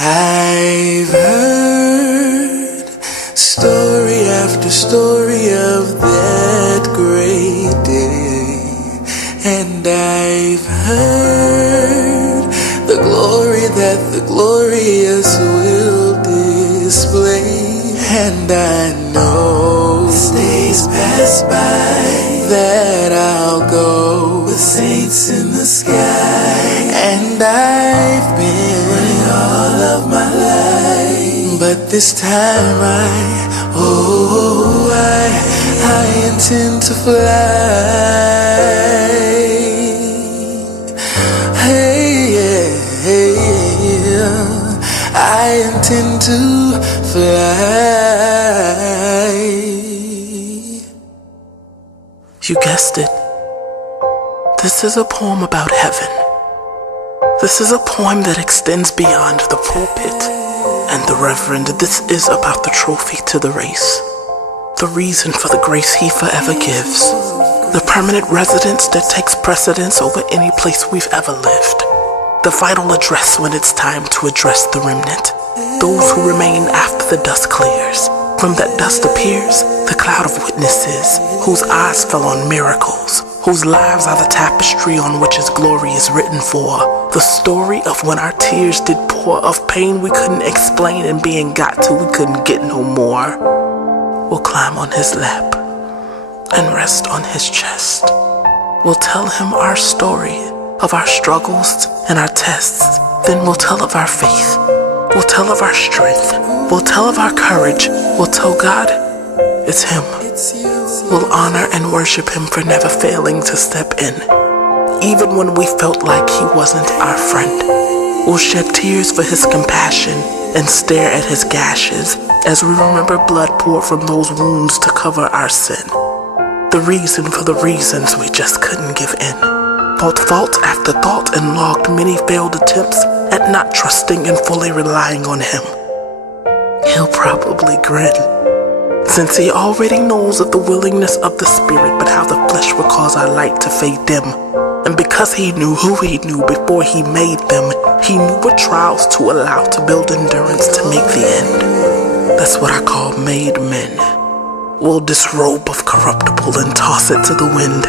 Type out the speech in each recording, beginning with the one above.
I've heard story after story of that great day, and I've heard the glory that the glorious will display, and I know days pass by that I'll go with saints in the sky, and I've been all of my life, but this time I intend to fly. I intend to fly. You guessed it. This is a poem about heaven. This is a poem that extends beyond the pulpit and the reverend. This is about the trophy to the race, the reason for the grace he forever gives, the permanent residence that takes precedence over any place we've ever lived, the vital address when it's time to address the remnant, those who remain after the dust clears. From that dust appears the cloud of witnesses whose eyes fell on miracles, whose lives are the tapestry on which his glory is written for. The story of when our tears did pour, of pain we couldn't explain and being got till we couldn't get no more. We'll climb on his lap and rest on his chest. We'll tell him our story of our struggles and our tests. Then we'll tell of our faith. We'll tell of our strength. We'll tell of our courage. We'll tell God it's him. We'll honor and worship him for never failing to step in, even when we felt like he wasn't our friend. We'll shed tears for his compassion and stare at his gashes as we remember blood poured from those wounds to cover our sin. The reason for the reasons we just couldn't give in. Fought fault after thought and logged many failed attempts at not trusting and fully relying on him. He'll probably grin, since he already knows of the willingness of the spirit, but how the flesh will cause our light to fade dim. And because he knew who he knew before he made them, he knew what trials to allow to build endurance to make the end. That's what I call made men. We'll disrobe of corruptible and toss it to the wind.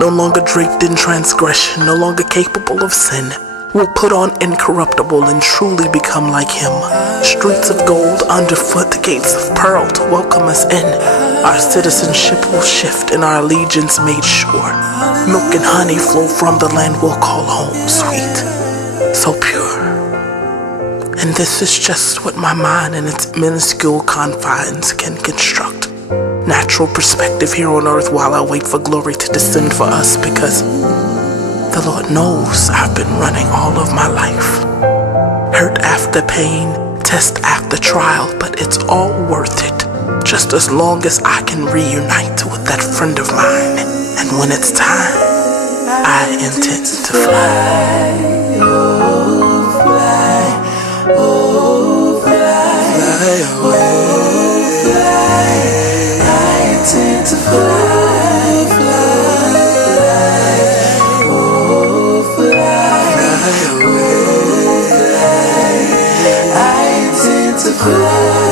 No longer draped in transgression, no longer capable of sin. We'll put on incorruptible and truly become like him. Streets of gold underfoot, gates of pearl to welcome us in. Our citizenship will shift and our allegiance made sure. Milk and honey flow from the land we'll call home, sweet, so pure. And this is just what my mind in its minuscule confines can construct. Natural perspective here on earth while I wait for glory to descend for us, because the Lord knows I've been running all of my life. Hurt after pain, test after trial, but it's all worth it, just as long as I can reunite with that friend of mine. And when it's time, I intend to fly. Oh, fly, oh, fly, fly away. I intend to fly, fly, oh, fly away. I intend to fly.